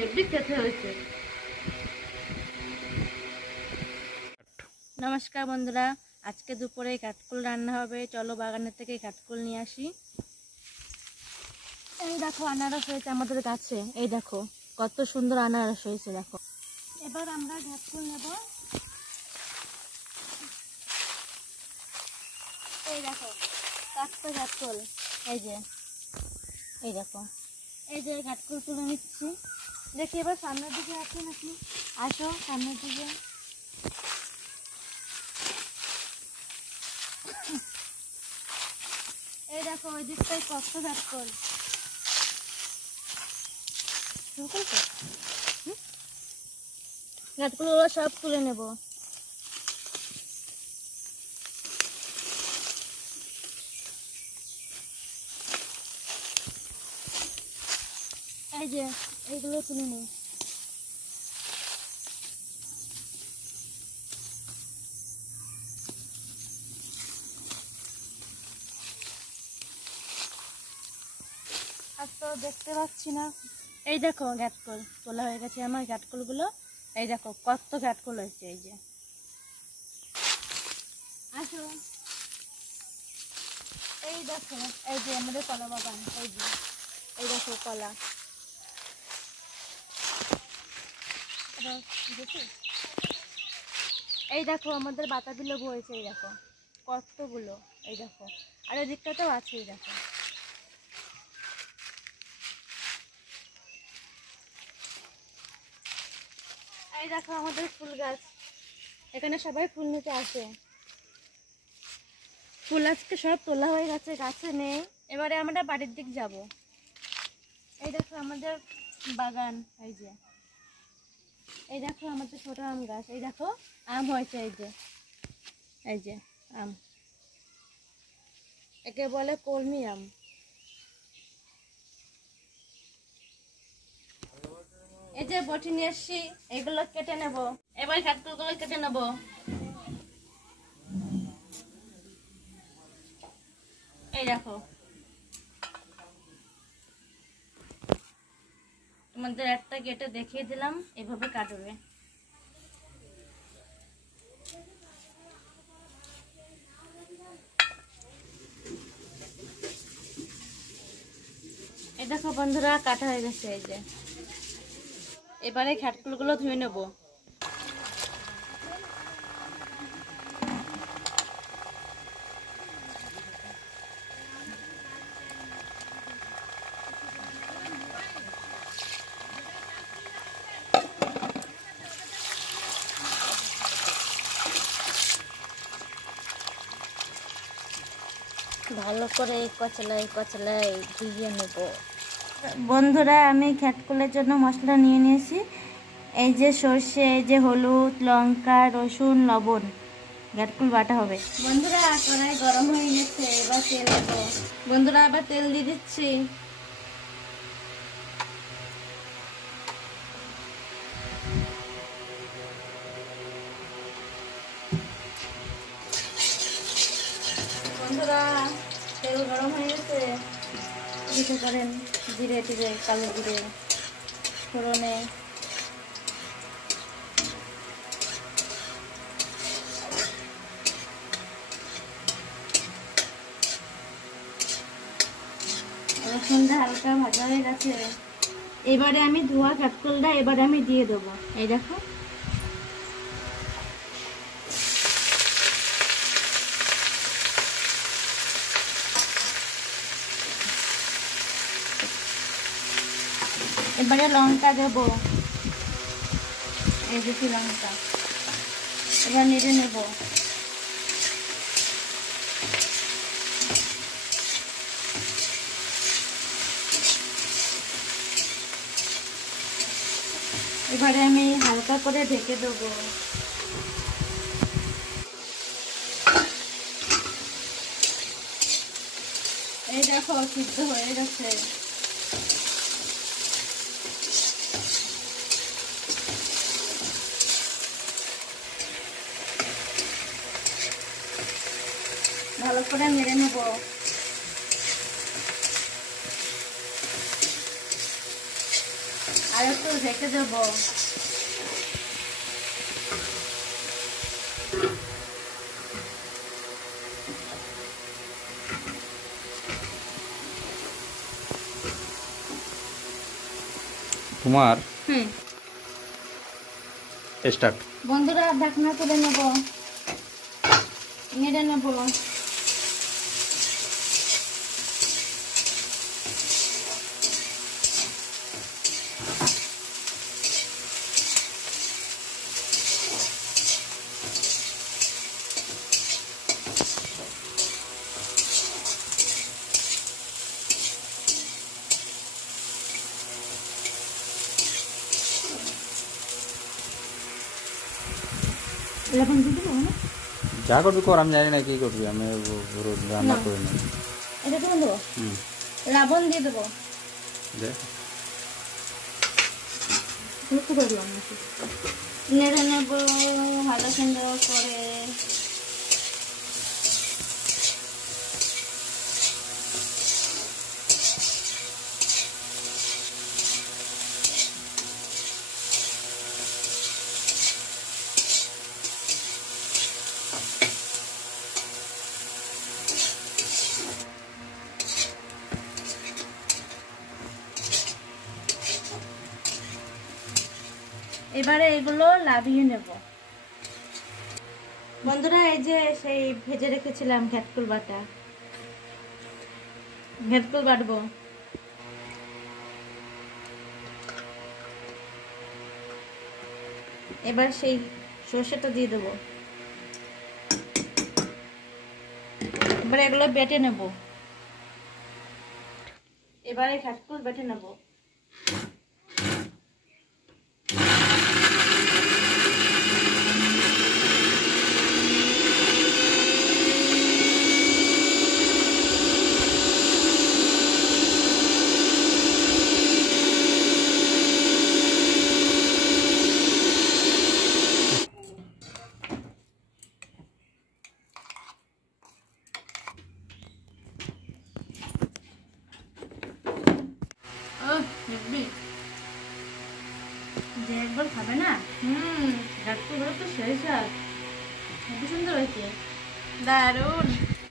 Heavy খেতে হয়েছে। নমস্কার বন্ধুরা, আজকে দুপুরে কাঠকুল রান্না হবে। চলো বাগানের থেকে কাঠকুল নিয়ে আসি। এই দেখো আনারস হয়েছে আমাদের গাছে, এই দেখো কত সুন্দর আনারস হয়েছে দেখো। এবার আমরা কাঠকুল নেব। এই দেখো কাঠটা কাঠকুল, এই দেখো এই যে কাঠকুল তুলে নিচ্ছি। দেখি এবার সামনের দিকে আছে নাকি, আসো সামনের দিকে। এই দেখো ওই দিকটাই কত কাঠকুল, কাঠকুলগুলো সব তুলে নেব। এই যে এইগুলো তুলে নিই। আর তো দেখতে পাচ্ছি না। এই দেখো কাঠকুল তোলা হয়ে গেছে আমার কাঠকুলগুলো। এই দেখো কত কাঠকুল হয়েছে। এই যে আসো, এই দেখো এই যে আমাদের কলা বাগান। এই দেখো কলা। এই দেখো আমাদের বাতাবি লেবু হয়েছে, এই দেখো কতগুলো। এই দেখো আর এদিকটাতেও আছে। এই দেখো এই দেখো আমাদের ফুল গাছ, এখানে সবাই ফুল নিতে আসে। ফুল আজকে সব তোলা হয়ে গেছে, গাছে নেই। এবারে আমরা বাড়ির দিক যাব। এই দেখো আমাদের বাগান। এই দেখো আমাদের ছোট আম গাছ। এই দেখো আম হয়েছে। এই যে আম, একে বলে কলমি আম। এই যে বটি নিয়ে এসছি, এগুলো কেটে নেব। এবার কাঠকুলগুলো কেটে নেব। এই দেখো তোমাদের একটা কেটে দেখিয়ে দিলাম, এভাবে কাটবে। এই দেখো বন্ধুরা কাটা হয়ে গেছে। এই যে এবারে কাঠকুলগুলো ধুয়ে নেব। ভালো করে কচলায় ধুয়ে নেব। বন্ধুরা আমি কাঠকুলের জন্য মশলা নিয়ে নিয়েছি। এই যে সর্ষে, এই যে হলুদ, লঙ্কা, রসুন, লবণ। কাঠকুল বাটা হবে। বন্ধুরা কড়াই গরম হয়ে গেছে, এবার তেল দেব। বন্ধুরা আবার তেল দিয়ে দিচ্ছি। বন্ধুরা তেল গরম হয়ে গেছে, দিতে পারেন জিরে টিরে, কালো জিরে ফোড়নে। রসুনটা হালকা ভাজা হয়ে গেছে, এবারে আমি ধোয়া কাঠকুলটা এবারে আমি দিয়ে দেবো। এই দেখো এবারে লঙ্কা দেব, এই দেখি লঙ্কা। এবার নেড়ে নেব। এবারে আমি হালকা করে ঢেকে দেবো। এই দেখো সিদ্ধ হয়ে গেছে। ভালো করে নেড়ে নেব। আর একটু ঢেকে দেবো। তোমার স্টার্ট। বন্ধুরা ঢাকনা তুলে নেব, নেড়ে নেব। লবণ দিয়ে দেবো না? যা করবি কর, আমি জানি না কি করবি, আমি রান্না করি না। এটা কেমন দেবো? লবণ দিয়ে দেবো। নেড়ে নেবো ভালো সুন্দর করে। এবারে এগুলো লাভিয়ে নেব। বন্ধুরা এই যে সেই ভেজে রেখেছিলাম ঘ্যাটকুল বাটা, ঘ্যাটকুল বাটবো। এবার সেই সর্ষেটা দিয়ে দেবো। এবার এগুলো বেটে নেব। এবারে ঘ্যাটকুল বেটে নেব। যে একবার খাবে না, ঘ্যাটকুল তো সেই স্বাদ, কত সুন্দর হয়েছে, দারুণ।